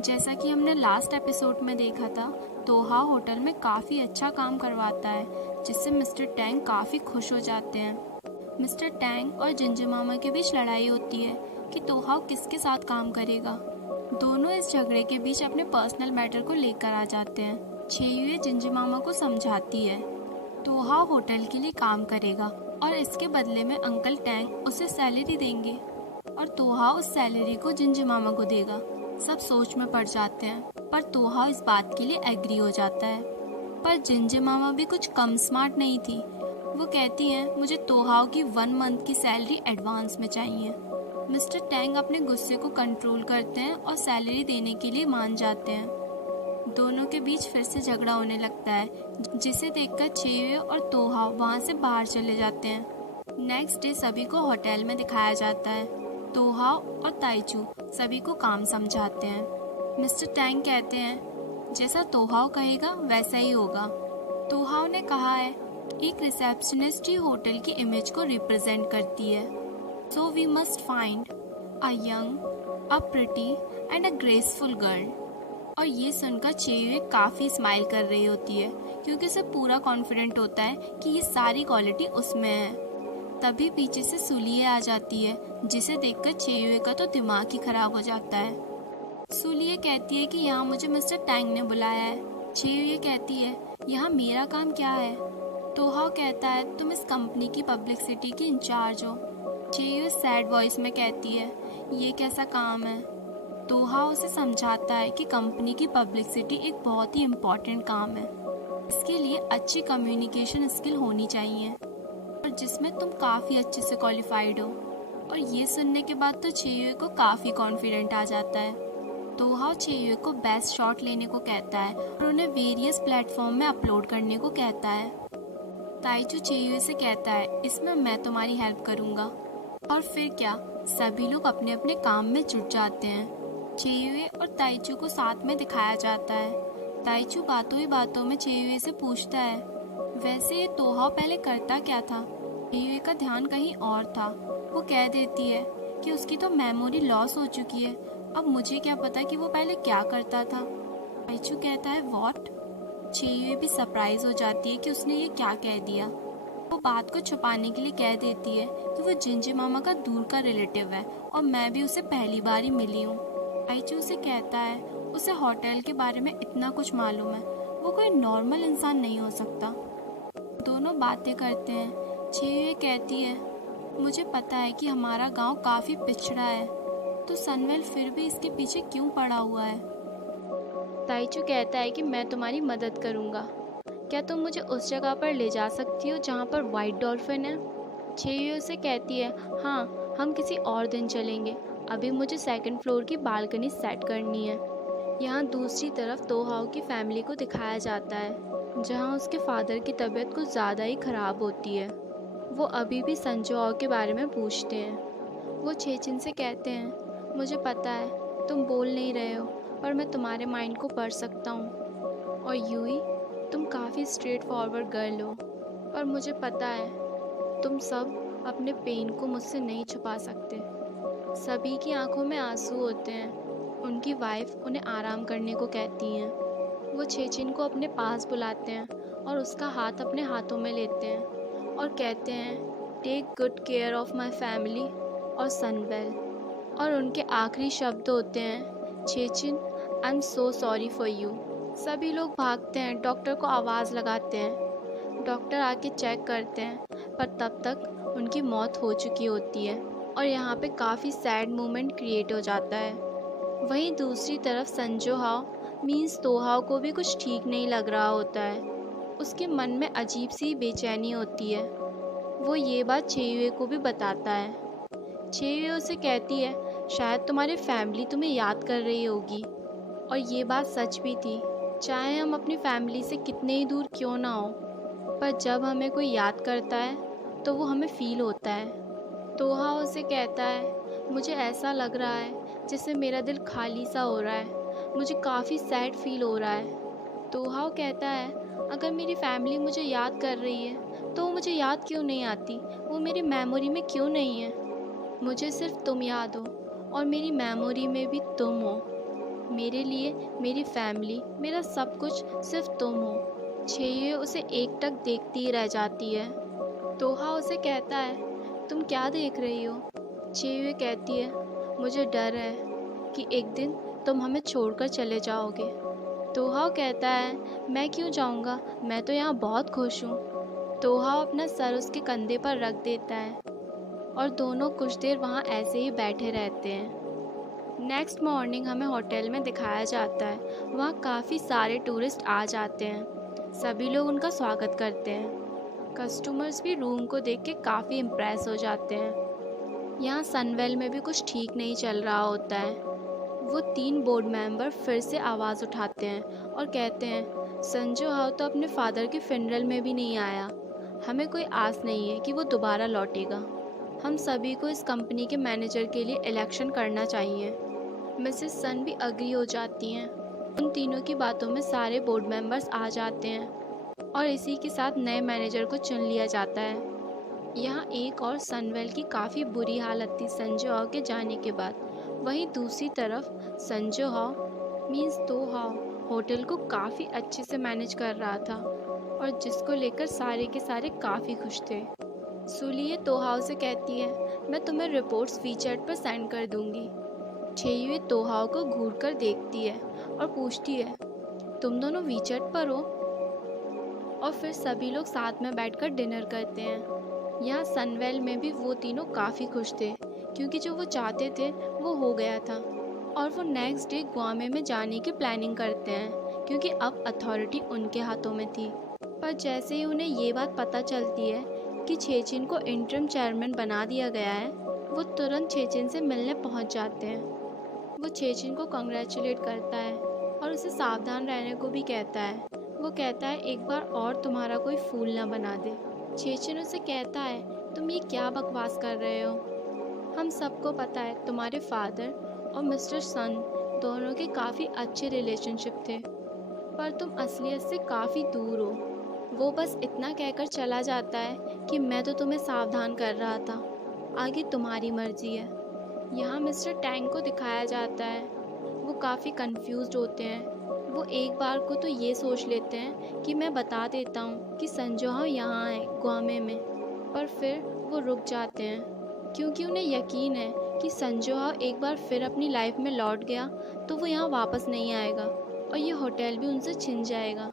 जैसा कि हमने लास्ट एपिसोड में देखा था, तोहा होटल में काफ़ी अच्छा काम करवाता है, जिससे मिस्टर टैंग काफ़ी खुश हो जाते हैं। मिस्टर टैंग और जिंजर मामा के बीच लड़ाई होती है कि तोहा किसके साथ काम करेगा। दोनों इस झगड़े के बीच अपने पर्सनल मैटर को लेकर आ जाते हैं। छेयुए जिंजर मामा को समझाती है तोहा होटल के लिए काम करेगा और इसके बदले में अंकल टैंग उसे सैलरी देंगे और तोहा उस सैलरी को जिंजर मामा को देगा। सब सोच में पड़ जाते हैं, पर तोहा इस बात के लिए एग्री हो जाता है। पर जिंजर मामा भी कुछ कम स्मार्ट नहीं थी। वो कहती हैं मुझे तोहा की 1 मंथ की सैलरी एडवांस में चाहिए। मिस्टर टैंग अपने गुस्से को कंट्रोल करते हैं और सैलरी देने के लिए मान जाते हैं। दोनों के बीच फिर से झगड़ा होने लगता है, जिसे देखकर छेयुए और तोहा वहाँ से बाहर चले जाते हैं। नेक्स्ट डे सभी को होटल में दिखाया जाता है। तोहा और ताइचू सभी को काम समझाते हैं। मिस्टर टैंग कहते हैं जैसा तोहाव कहेगा वैसा ही होगा। तोहाव ने कहा है एक रिसेप्शनिस्ट ही होटल की इमेज को रिप्रेजेंट करती है, so we must find a young, a pretty and a graceful girl. और ये सुनकर छेयुए काफ़ी स्माइल कर रही होती है, क्योंकि उसे पूरा कॉन्फिडेंट होता है कि ये सारी क्वालिटी उसमें है। तभी पीछे से सुलिए आ जाती है, जिसे देखकर छेयुए का तो दिमाग ही खराब हो जाता है। सुलिए कहती है कि यहाँ मुझे मिस्टर टैंग ने बुलाया है। छेयुए कहती है यहाँ मेरा काम क्या है। तोहाव कहता है तुम इस कंपनी की पब्लिसिटी की इंचार्ज हो। छेयुए सैड वॉइस में कहती है ये कैसा काम है। तोहाव उसे समझाता है कि कंपनी की पब्लिसिटी एक बहुत ही इम्पोर्टेंट काम है। इसके लिए अच्छी कम्युनिकेशन स्किल होनी चाहिए और जिसमें तुम काफ़ी अच्छे से क्वालिफाइड हो। और ये सुनने के बाद तो छेयुए को काफ़ी कॉन्फिडेंट आ जाता है। तोहाव छेयुए को बेस्ट शॉट लेने को कहता है और उन्हें वेरियस प्लेटफॉर्म में अपलोड करने को कहता है। ताइचू छेयुए से कहता है इसमें मैं तुम्हारी हेल्प करूँगा। और फिर क्या, सभी लोग अपने अपने काम में जुट जाते हैं। छेयुए और ताइचू को साथ में दिखाया जाता है। ताइचू बातों ही बातों में छेयुए से पूछता है वैसे ये तोहाव पहले करता क्या था। छेयुए का ध्यान कहीं और था। वो कह देती है कि उसकी तो मेमोरी लॉस हो चुकी है, अब मुझे क्या पता कि वो पहले क्या करता था। ताइचू कहता है व्हाट। छेयुए भी सरप्राइज हो जाती है कि उसने ये क्या कह दिया। वो बात को छुपाने के लिए कह देती है कि वो जिंजर मामा का दूर का रिलेटिव है और मैं भी उसे पहली बार ही मिली हूँ। ताइचू उसे कहता है उसे होटल के बारे में इतना कुछ मालूम है, वो कोई नॉर्मल इंसान नहीं हो सकता। दोनों बातें करते हैं। छेयुए कहती है मुझे पता है कि हमारा गांव काफ़ी पिछड़ा है, तो सनवेल फिर भी इसके पीछे क्यों पड़ा हुआ है। ताइचू कहता है कि मैं तुम्हारी मदद करूंगा। क्या तुम मुझे उस जगह पर ले जा सकती हो जहाँ पर वाइट डॉल्फिन है। छेयुए उसे कहती है हाँ, हम किसी और दिन चलेंगे, अभी मुझे 2nd फ्लोर की बालकनी सेट करनी है। यहाँ दूसरी तरफ तोहाव की फैमिली को दिखाया जाता है, जहाँ उसके फादर की तबीयत कुछ ज़्यादा ही ख़राब होती है। वो अभी भी संजोआव के बारे में पूछते हैं। वो छेचिन से कहते हैं मुझे पता है तुम बोल नहीं रहे हो, पर मैं तुम्हारे माइंड को पढ़ सकता हूँ। और यूई, तुम काफ़ी स्ट्रेट फॉरवर्ड गर्ल हो, पर मुझे पता है तुम सब अपने पेन को मुझसे नहीं छुपा सकते। सभी की आंखों में आंसू होते हैं। उनकी वाइफ उन्हें आराम करने को कहती हैं। वो छेचिन को अपने पास बुलाते हैं और उसका हाथ अपने हाथों में लेते हैं और कहते हैं take good care of my family और सनवेल। और उनके आखिरी शब्द होते हैं छेचिन, I am so sorry for you. सभी लोग भागते हैं, डॉक्टर को आवाज़ लगाते हैं। डॉक्टर आके चेक करते हैं, पर तब तक उनकी मौत हो चुकी होती है और यहाँ पे काफ़ी सैड मोमेंट क्रिएट हो जाता है। वहीं दूसरी तरफ संजोहाव मीन्स तोहाव को भी कुछ ठीक नहीं लग रहा होता है। उसके मन में अजीब सी बेचैनी होती है। वो ये बात छेयुए को भी बताता है। छेयुए उसे कहती है शायद तुम्हारी फैमिली तुम्हें याद कर रही होगी। और ये बात सच भी थी। चाहे हम अपनी फैमिली से कितने ही दूर क्यों ना हो, पर जब हमें कोई याद करता है तो वो हमें फील होता है। तोहा उसे कहता है मुझे ऐसा लग रहा है जैसे मेरा दिल खाली सा हो रहा है, मुझे काफ़ी सैड फील हो रहा है। तोहा कहता है अगर मेरी फैमिली मुझे याद कर रही है तो वो मुझे याद क्यों नहीं आती, वो मेरी मेमोरी में क्यों नहीं है। मुझे सिर्फ तुम याद हो और मेरी मेमोरी में भी तुम हो। मेरे लिए मेरी फैमिली, मेरा सब कुछ सिर्फ तुम हो। छेयुए उसे एकटक देखती ही रह जाती है। तोहा उसे कहता है, तुम क्या देख रही हो? छेयुए कहती है, मुझे डर है कि एक दिन तुम हमें छोड़कर चले जाओगे। तोहा कहता है, मैं क्यों जाऊँगा, मैं तो यहाँ बहुत खुश हूँ। तोहा अपना सर उसके कंधे पर रख देता है और दोनों कुछ देर वहाँ ऐसे ही बैठे रहते हैं। नेक्स्ट मॉर्निंग हमें होटल में दिखाया जाता है। वहाँ काफ़ी सारे टूरिस्ट आ जाते हैं। सभी लोग उनका स्वागत करते हैं। कस्टमर्स भी रूम को देख के काफ़ी इम्प्रेस हो जाते हैं। यहाँ सनवेल में भी कुछ ठीक नहीं चल रहा होता है। वो 3 बोर्ड मेंबर फिर से आवाज़ उठाते हैं और कहते हैं, संजू हाउ तो अपने फादर के फ्यूनरल में भी नहीं आया। हमें कोई आस नहीं है कि वो दोबारा लौटेगा। हम सभी को इस कंपनी के मैनेजर के लिए इलेक्शन करना चाहिए। मिसेस सन भी अग्री हो जाती हैं। उन तीनों की बातों में सारे बोर्ड मेंबर्स आ जाते हैं और इसी के साथ नए मैनेजर को चुन लिया जाता है। यहाँ एक और सनवेल की काफ़ी बुरी हालत थी संजू हाउ के जाने के बाद। वहीं दूसरी तरफ संजू हाउ मीन्स तोहाओ होटल को काफ़ी अच्छे से मैनेज कर रहा था और जिसको लेकर सारे के सारे काफ़ी खुश थे। सुलिए तोहाओ से कहती है, मैं तुम्हें रिपोर्ट्स वीचैट पर सेंड कर दूंगी। छेयुए तोहाओ को घूरकर देखती है और पूछती है, तुम दोनों वीचैट पर हो? और फिर सभी लोग साथ में बैठकर डिनर करते हैं। यहाँ सनवेल में भी वो तीनों काफ़ी खुश थे क्योंकि जो वो चाहते थे वो हो गया था और वो नेक्स्ट डे ग्वामे में जाने की प्लानिंग करते हैं क्योंकि अब अथॉरिटी उनके हाथों में थी। पर जैसे ही उन्हें ये बात पता चलती है कि छेचिन को इंटरिम चेयरमैन बना दिया गया है, वो तुरंत छेचिन से मिलने पहुंच जाते हैं। वो छेचिन को कंग्रेचुलेट करता है और उसे सावधान रहने को भी कहता है। वो कहता है, एक बार और तुम्हारा कोई फूल ना बना दे। छेचिन उसे कहता है, तुम ये क्या बकवास कर रहे हो? हम सबको पता है तुम्हारे फादर और मिस्टर सन दोनों के काफ़ी अच्छे रिलेशनशिप थे, पर तुम असलियत से काफ़ी दूर हो। वो बस इतना कहकर चला जाता है कि मैं तो तुम्हें सावधान कर रहा था, आगे तुम्हारी मर्जी है। यहाँ मिस्टर टैंग को दिखाया जाता है। वो काफ़ी कंफ्यूज्ड होते हैं। वो एक बार को तो ये सोच लेते हैं कि मैं बता देता हूँ कि संजू हाउ यहाँ है ग्वामे में, पर फिर वो रुक जाते हैं क्योंकि उन्हें यकीन है कि संजू हाउ एक बार फिर अपनी लाइफ में लौट गया तो वो यहाँ वापस नहीं आएगा और ये होटल भी उनसे छिन जाएगा।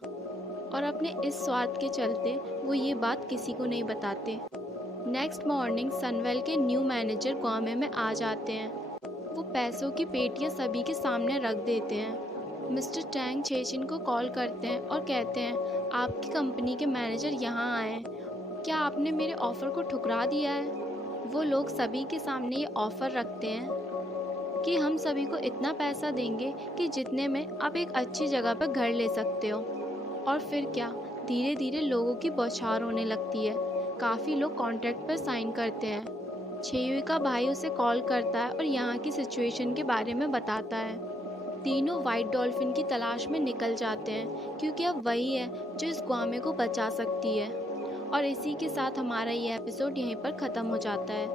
और अपने इस स्वार्थ के चलते वो ये बात किसी को नहीं बताते। नेक्स्ट मॉर्निंग सनवेल के न्यू मैनेजर ग्वामे में आ जाते हैं। वो पैसों की पेटियां सभी के सामने रख देते हैं। मिस्टर टैंग छेचिन को कॉल करते हैं और कहते हैं, आपकी कंपनी के मैनेजर यहाँ आए हैं, क्या आपने मेरे ऑफ़र को ठुकरा दिया है? वो लोग सभी के सामने ये ऑफ़र रखते हैं कि हम सभी को इतना पैसा देंगे कि जितने में आप एक अच्छी जगह पर घर ले सकते हो। और फिर क्या, धीरे धीरे लोगों की बौछार होने लगती है। काफ़ी लोग कॉन्ट्रैक्ट पर साइन करते हैं। छेयुए का भाई उसे कॉल करता है और यहाँ की सिचुएशन के बारे में बताता है। तीनों वाइट डॉल्फिन की तलाश में निकल जाते हैं क्योंकि अब वही है जो इस ग्वामे को बचा सकती है। और इसी के साथ हमारा ये एपिसोड यहीं पर ख़त्म हो जाता है।